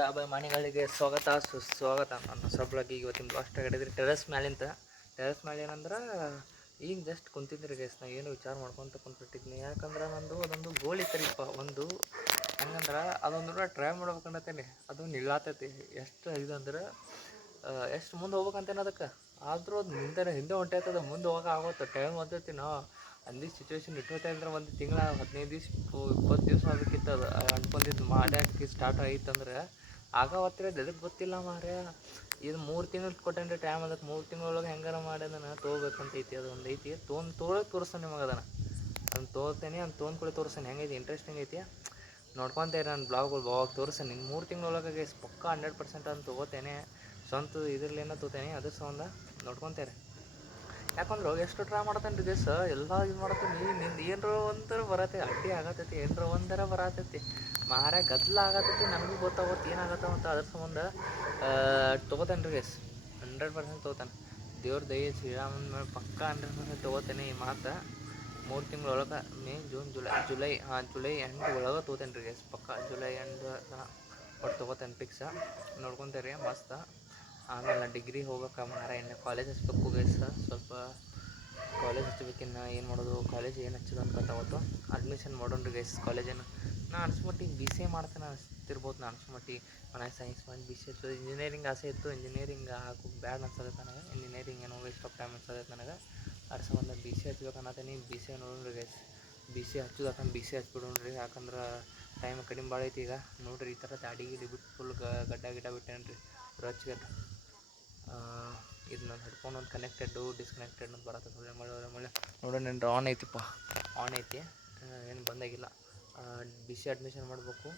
ಡಾಬಾ ಮನೆಗಳಿಗೆ ಸ್ವಾಗತ ಸುಸ್ವಾಗತ. ನನ್ನ ಸೊಬ್ಳಗಿ ಇವತ್ತಿನ ಬ್ಲಾಸ್ಟ್ ಹಿಡಿದ್ರಿ ಟೆರೆಸ್ ಮ್ಯಾಲೆ ಏನಂದ್ರೆ ಈಗ ಜಸ್ಟ್ ಕುಂತಿದ್ರಿ ಗೈಸ್. ನಾ ಏನು ವಿಚಾರ ಮಾಡ್ಕೊತ ಕುಂತ್ಬಿಟ್ಟಿದ್ನಿ, ಯಾಕಂದ್ರೆ ಅದೊಂದು ಗೋಲ್ ಇತ್ತರಿಪ್ಪ. ಒಂದು ಹೆಂಗಂದ್ರೆ ಅದೊಂದು ಟ್ರೈ ಮಾಡ್ಬೇಕಂತೇನೆ. ಅದು ನಿಲ್ಲಾತೈತಿ ಎಷ್ಟು ಇದಂದ್ರೆ ಎಷ್ಟು ಮುಂದೆ ಹೋಗ್ಬೇಕಂತೇನೆ ಅದಕ್ಕೆ. ಆದರೂ ಅದು ಹಿಂದೆ ಹೊಂಟೈತದ, ಮುಂದೆ ಹೋಗೋ ಆಗುತ್ತೆ. ಟೈಮ್ ಓದ್ತೈತಿ. ನಾವು ಅಲ್ಲಿ ಸಿಚುವೇಶನ್ ಇಟ್ಕೋತಾ ಇದ್ರೆ ಒಂದು ತಿಂಗಳ 15 ದಿವ್ಸ 20 ದಿವ್ಸ ಅದಕ್ಕಿತ್ತು. ಅದು ಅನ್ಕೊಂಡಿದ್ದು ಮಾಡ್ಯಾಕೆ ಸ್ಟಾರ್ಟ್ ಆಯ್ತಂದ್ರೆ ಆಗ ಒತ್ತಿರೋದು ಎದಕ್ಕೆ ಗೊತ್ತಿಲ್ಲ ಮಾರ್ರೆ. ಇದು 3 ತಿಂಗಳು ಕೊಟ್ಟೇನ್ರಿ ಟೈಮ್. ಅದಕ್ಕೆ 3 ತಿಂಗಳೊಳಗೆ ಹೆಂಗಾರ ಮಾಡಿ ಅದನ್ನು ತೊಗೋಬೇಕಂತ ಐತಿ. ಅದೊಂದು ಐತಿ ತೋರಿಸ್ತಾನೆ ನಿಮಗೆ. ಅದನ್ನು ತೊಗೋತೇನೆ, ಅದನ್ನು ತೊಗೊಂಡು ಕೂಡ ತೋರಿಸ್ತಾನೆ ಹೆಂಗೈತಿ, ಇಂಟ್ರೆಸ್ಟಿಂಗ್ ಐತಿ. ನೋಡ್ಕೊತೇನೆ ನನ್ನ ಬ್ಲಾಗ್ಗಳು ಅವಾಗ ತೋರಿಸ್ತಾನೆ. ಇನ್ನು 3 ತಿಂಗಳೊಳಗೆ ಪಕ್ಕ 100% ಅದನ್ನು ತೊಗೋತೇನೆ. ಸ್ವಂತ ಇದ್ರಲ್ಲೇನೋ ತೊಗೋತೇನೆ. ಅದ್ರ ಸಂಬಂಧ ನೋಡ್ಕೊತೇನೆ. ಯಾಕಂದ್ರೆ ಎಷ್ಟು ಟ್ರೈ ಮಾಡ್ತಾನೆ ರೀ ದೇಶ ಎಲ್ಲ ಇದು ಮಾಡ್ತೀನಿ. ನಿಂದು ಏನರ ಒಂಥರ ಬರತ್ತೆ, ಅಡ್ಡಿ ಆಗತ್ತೈತಿ, ಏನರ ಒಂದರ ಬರತೈತಿ ಮಾರ ಗದ್ದಲ ಆಗತ್ತೈತಿ. ನನಗೂ ಗೊತ್ತಾಗುತ್ತೆ ಏನಾಗತ್ತ ಅಂತ. ಅದ್ರ ಸಂಬಂಧ ತೊಗೋತಾನೆ ರೀ ಗೈಸ್. 100% ತೊಗೋತಾನೆ. ದೇವ್ರ ದಯೆ ಶ್ರೀರಾಮನ ಮೇಲೆ ಪಕ್ಕ 100% ತೊಗೋತೇನೆ. ಈ ಮಾತು 3 ತಿಂಗಳೊಳಗೆ ಮೇ ಜೂನ್ ಜುಲೈ ಎಂಡ್ ಒಳಗೆ ತೊಗೋತೇನೆ ರೀ ಗೈಸ್. ಪಕ್ಕ ಜುಲೈ ಎಂಡ್ ಒಟ್ಟು ತೊಗೋತೇನೆ ಫಿಕ್ಸ. ನೋಡ್ಕೊತೇರಿ ಮಸ್ತ್. ಆಮೇಲೆ ಡಿಗ್ರಿ ಹೋಗೋಕೆ ಮಾರ ಇನ್ನು ಕಾಲೇಜ್ ಹಚ್ಬೇಕು ಗೈಸ್. ಸ್ವಲ್ಪ ಕಾಲೇಜ್ ಹಚ್ಬೇಕಿನ್ನು ಏನು ಮಾಡೋದು, ಕಾಲೇಜ್ ಏನು ಹಚ್ಚೋದು ಅಂತ ಗೊತ್ತಾವತ್ತು. ಅಡ್ಮಿಷನ್ ಮಾಡೋಣ್ರಿ ಗೈಸ್ ಕಾಲೇಜನ್ನು. ನಾನು ಅನ್ಸ್ಮಟ್ಟಿಗೆ BCA ಮಾಡ್ತೇನೆ ಅನಿಸ್ತಿರ್ಬೋದು. ನಾನು ಅನ್ಸ್ಮಟ್ಟಿಗೆ ಮನೆ ಸೈನ್ಸ್ ಮಾಡಿ BCA ಹಚ್ಚೋದು. ಇಂಜಿನಿಯರಿಂಗ್ ಆಸೆ ಇತ್ತು, ಇಂಜಿನಿಯರಿಂಗ್ ಹಾಕು ಬ್ಯಾಡ್ ಅನ್ಸೋದೈತೆ ನನಗೆ. ಇಂಜಿನಿಯರಿಂಗ್ ಏನೋ ವೇಸ್ಟ್ ಆಫ್ ಟೈಮ್ ಅನ್ಸೋದೈತೆ ನನಗೆ. ಅದ್ರ ಸಂಬಂಧ BCA ಹಚ್ಬೇಕು ಅನ್ನತೀನಿ. BCA ನೋಡೋಣ್ರಿ ಗೈಸ್. BCA ಹಚ್ಚೋದಕ್ಕಂತ BCA ಹಚ್ಬಿಡೋಣ್ರಿ. ಯಾಕಂದ್ರೆ ಟೈಮ್ ಕಡಿಮೆ ಭಾಳ ಐತಿ ಈಗ. ನೋಡಿರಿ ಈ ಥರ ದಾಡಿ ಗಿಡಿ ಬಿಟ್ಟು ಫುಲ್ ಗಡ್ಡ ಬಿಟ್ಟೇನೆ ರೀ ರೊಚ್ಚಿಗೆದ್ದು. ಇದು ನನ್ನ ಹೆಡ್ಫೋನ್ ಒಂದು ಕನೆಕ್ಟೆಡ್ಡು ಡಿಸ್ಕನೆಕ್ಟೆಡ್ ಅಂತ ಬರತ್ತೆ. ಒಳ್ಳೆ ನೋಡೋಣ. ಆನ್ ಐತಿಪ್ಪ, ಆನ್ ಐತಿ, ಏನು ಬಂದಾಗಿಲ್ಲ. BCA ಅಡ್ಮಿಷನ್ ಮಾಡಬೇಕು.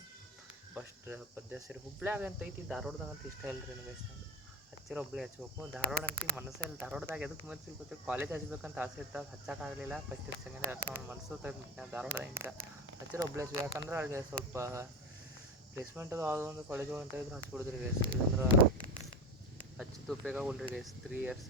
ಫಸ್ಟ್ ಪದ್ಯ ಸೇರಿ ಹುಬ್ಳ್ಯಾಗ ಅಂತ ಐತಿ, ಧಾರವಾಡದಾಗ ಅಂತ ಇಷ್ಟ ಇಲ್ಲ ರೀ ನನಗೆ. ಹಚ್ಚಿರೋ ಹುಬ್ಳಿ ಹಚ್ಬೇಕು. ಧಾರವಾಡ ಅಂತ ಮನಸ್ಸಲ್ಲಿ ಧಾರವಾಡದಾಗ ಎದಕ್ಕೆ ಮನಸ್ಸಿಗೆ ಗೊತ್ತಿಲ್ಲ. ಕಾಲೇಜ್ ಹಚ್ಬೇಕಂತ ಆಸೆ ಇದ್ದಾಗ ಹಚ್ಚೋಕ್ಕಾಗಲಿಲ್ಲ. ಫಸ್ಟ್ ಇಯರ್ ಸೆಕೆಂಡ್ ಇಯರ್ ಮನಸ್ಸು ಧಾರವಾಡದಾಗ ಇಂಥ ಹಚ್ಚಿರೋ ಹುಬ್ಳಿ ಹಚ್ಚಿ. ಯಾಕಂದ್ರೆ ಅಲ್ಲಿ ಸ್ವಲ್ಪ ಪ್ಲೇಸ್ಮೆಂಟ್ ಅದು ಯಾವುದೋ ಒಂದು ಕಾಲೇಜು ಅಂತ ಇದ್ರೆ ಹಚ್ಬಿಡಿದ್ರಿ ಗೈಸ್. ಇಲ್ಲಾಂದ್ರೆ ಹಚ್ಚಿದ್ದು ಬೇಕಾಗಿಲ್ಲ ಗೈಸ್. 3 ಇಯರ್ಸ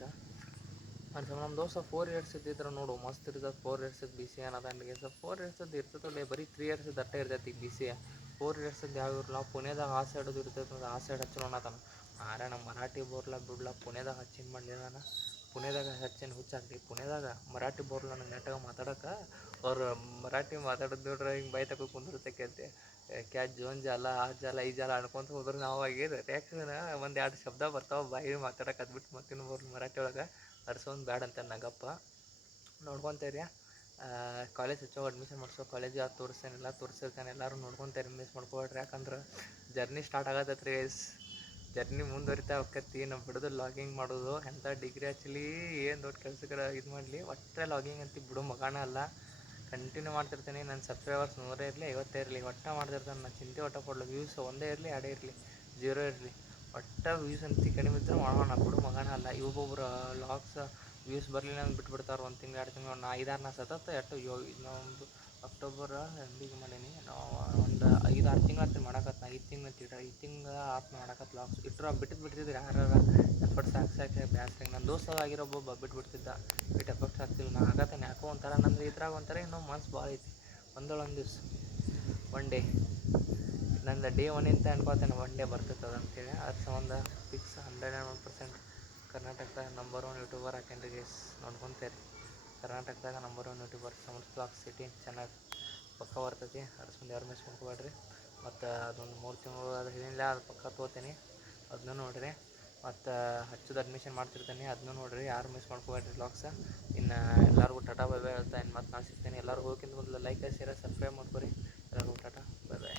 ಅಂತ ನಮ್ಮ ದೋಸ್ತ 4 ಇಯರ್ಸ್ ಇದ್ದಿದ್ರೆ ನೋಡು ಮಸ್ತ್ ಇರ್ತದೆ. 4 ಇಯರ್ಸ್ BCA ಅನ್ನೋದಂಗೆ 4 ಇಯರ್ಸ್ ಇರ್ತದೆ. ಬರೀ 3 ಇಯರ್ಸ್ ಅಟ್ಟೆ ಇರ್ತೈತಿ ಈಗ BCA. 4 ಇಯರ್ಸ್ ಯಾವ ಇರಲ್ಲ. ಪುಣೆದಾಗ ಆ ಸೈಡದು ಇರ್ತೈತೆ ಅಂದ್ರೆ ಆ ಸೈಡ್ ಹಚ್ಚೋಣತಾನ. ನಮ್ಮ ಮರಾಠಿ ಬೋರ್ಲ ಬಿಡ್ಲ ಪುಣೆದಾಗ ಹಚ್ಚಿನ ಮಾಡಲಿ. ನಾನು ಪುಣೆದಾಗ ಹಚ್ಚೇನು ಹುಚ್ಚಾಗ್ತಿ. ಪುಣೆದಾಗ ಮರಾಠಿ ಬೋರ್ಲ ನನಗೆ ನೆಟ್ಟಾಗ ಮಾತಾಡೋಕೆ ಅವ್ರು ಮರಾಠಿ ಮಾತಾಡೋದು ನೋಡ್ರೆ ಹಿಂಗೆ ಬೈ ತಗೋ ಕುಂದಿರ್ತೈತೆ ಅಂತೆ. ಕ್ಯಾ ಜೋನ್ ಜಾಲ ಆ ಜಾಲ ಈ ಜಾಲ ಅನ್ಕೊಂತ ಹೋದ್ರೆ ನಾವು ಆಗೇನು ರಿಯಾಕ್ಷನ್ 1-2 ಶಬ್ದ ಬರ್ತಾವೆ ಬಾಯಿ ಮಾತಾಡೋಕೆ. ಅದ್ಬಿಟ್ಟು ಮತ್ತೇನು ಬೋರ್ಲು ಮರಾಠಿ ಒಳಗೆ ಅರ್ಸೋದು ಬ್ಯಾಡ ಅಂತ ನಗಪ್ಪ. ನೋಡ್ಕೊತೇರಿ ಕಾಲೇಜ್ ಹಚ್ಚೋ ಅಡ್ಮಿಷನ್ ಮಾಡಿಸೋ ಕಾಲೇಜ್ ಯಾವ್ದು ತೋರಿಸಿರ್ತಾನೆ ಎಲ್ಲರೂ ನೋಡ್ಕೊತಾರೆ. ಮಿಸ್ ಮಾಡ್ಕೊಬೇಡ್ರಿ. ಯಾಕಂದ್ರೆ ಜರ್ನಿ ಸ್ಟಾರ್ಟ್ ಆಗತ್ತೈತೆ ರೀ ಗೈಸ್. ಜರ್ನಿ ಮುಂದುವರಿತಾ ಹೋಗ್ತೈತಿ. ನಾವು ಬಿಡೋದು ಲಾಗಿಂಗ್ ಮಾಡೋದು. ಎಂಥ ಡಿಗ್ರಿ ಹಚ್ಚಲಿ ಏನು ದೊಡ್ಡ ಕೆಲಸಕ್ಕೆ ಇದು ಮಾಡಲಿ ಒಟ್ಟೆ ಲಾಗಿಂಗ್ ಅಂತ ಬಿಡೋ ಮಗನೇ ಅಲ್ಲ. ಕಂಟಿನ್ಯೂ ಮಾಡ್ತಿರ್ತೀನಿ. ನನ್ನ ಸಬ್ಸ್ಕ್ರೈಬರ್ಸ್ 100 ಇರಲಿ 50 ಇರಲಿ ಒಟ್ಟು ಮಾಡ್ತಿರ್ತಾನೆ. ನಾನು ಚಿಂತೆ ಒಟ್ಟು ಕೊಡಲು. ವ್ಯೂಸ್ 1 ಇರಲಿ 2 ಇರಲಿ 0 ಇರಲಿ ಒಟ್ಟು ವ್ಯೂಸ್ ಅಂತ ಕಡಿಮೆ ಇದ್ದರೆ ಮಾಡೋಣ. ಬಿಡು ಮಗನೇ ಅಲ್ಲ. ಒಬ್ಬೊಬ್ರು ಲಾಗ್ಸ್ ವ್ಯೂಸ್ ಬರಲಿಲ್ಲ ಅಂತ ಬಿಟ್ಬಿಡ್ತಾರೆ. 1 ತಿಂಗಳು 2 ತಿಂಗಳು. 5-6 ಸತತ ಇನ್ನೊಂದು ಅಕ್ಟೋಬರ್ ಎಂಡಿಗೆ ಮಾಡೀನಿ. ನಾವು ಒಂದು 5-6 ತಿಂಗಳು ಮಾಡಕತ್ತ. 5 ತಿಂಗಳು ಆತು ಮಾಡಕತ್ತ ಲಾಗ್ಸ್. ಬಿಟ್ಟಿದ್ರೆ ಯಾರು ಎಫರ್ಟ್ಸ್ ಹಾಕ್ಸೋಕೆ ಬ್ಯಾಸ್ರಾಗಿ ನನ್ನ ದೋಸ್ತ ಆಗಿರೋಬ್ಬ ಬಿಟ್ಬಿಡ್ತಿದ್ದ. ಎಫರ್ಟ್ಸ್ ಹಾಕ್ತಿಲ್ಲ. ನಾನು ಆಗತ್ತೇನೆ ಯಾಕೋ ಒಂಥರ ನಂದು ಇದ್ರಾಗ ಒಂಥರ ಇನ್ನೂ ಮನ್ಸು ಭಾಳ ಐತಿ. ಒಂದು ದಿವ್ಸ 1 ಡೇ ನಂದು ಡೇ 1 ಅಂತ ಅನ್ಕೋತೇನೆ. 1 ಡೇ ಬರ್ತೈತದ ಅಂತೇಳಿ. ಅದ್ರ ಸಂಬಂಧ ಫಿಕ್ಸ್ 101% ಕರ್ನಾಟಕದಾಗ ನಂಬರ್ 1 ಯೂಟ್ಯೂಬರ್ ಹಾಕೇನ್ರಿ ಗೈಸ್. ನೋಡ್ಕೊತೇರಿ ಕರ್ನಾಟಕದಾಗ ನಂಬರ್ 1 ಯೂಟ್ಯೂಬರ್ ಸಮರ್ಥ ಬ್ಲಾಗ್ಸ್ ಸಿಟಿ ಚೆನ್ನಾಗಿ ಪಕ್ಕ ಬರ್ತೈತಿ. ಅದ್ರ ಸಂಬಂಧ ಯಾರು ಮಿಸ್ ಮಾಡ್ಕೊಬೇಡ್ರಿ. ಮತ್ತು ಅದೊಂದು 3 ತಿಂಗಳು ಅದು ಏನಿಲ್ಲ ಅದು ಪಕ್ಕ ತೊಗೋತೀನಿ. ಅದನ್ನ ನೋಡಿರಿ. ಮತ್ತು ಹಚ್ಚೋದು ಅಡ್ಮಿಷನ್ ಮಾಡ್ತಿರ್ತೀನಿ. ಅದನ್ನ ನೋಡಿರಿ. ಯಾರು ಮಿಸ್ ಮಾಡ್ಕೊಬೇಡ್ರಿ ಬ್ಲಾಗ್ಸ. ಇನ್ನು ಎಲ್ಲರಿಗೂ ಟಾಟಾ ಬೈ ಬೈ ಹೇಳ್ತಾ ಇನ್ನು ಮತ್ತೆ ನಾನು ಸಿಗ್ತೀನಿ. ಎಲ್ಲರೂ ಹೋಗೋಕ್ಕಿಂತ ಮೊದಲು ಲೈಕ್ ಶೇರ್ ಸಬ್ಸ್ಕ್ರೈಬ್ ಮಾಡ್ಕೊರಿ. ಎಲ್ಲರಿಗೂ ಟಾಟಾ ಬೈ ಬೈ.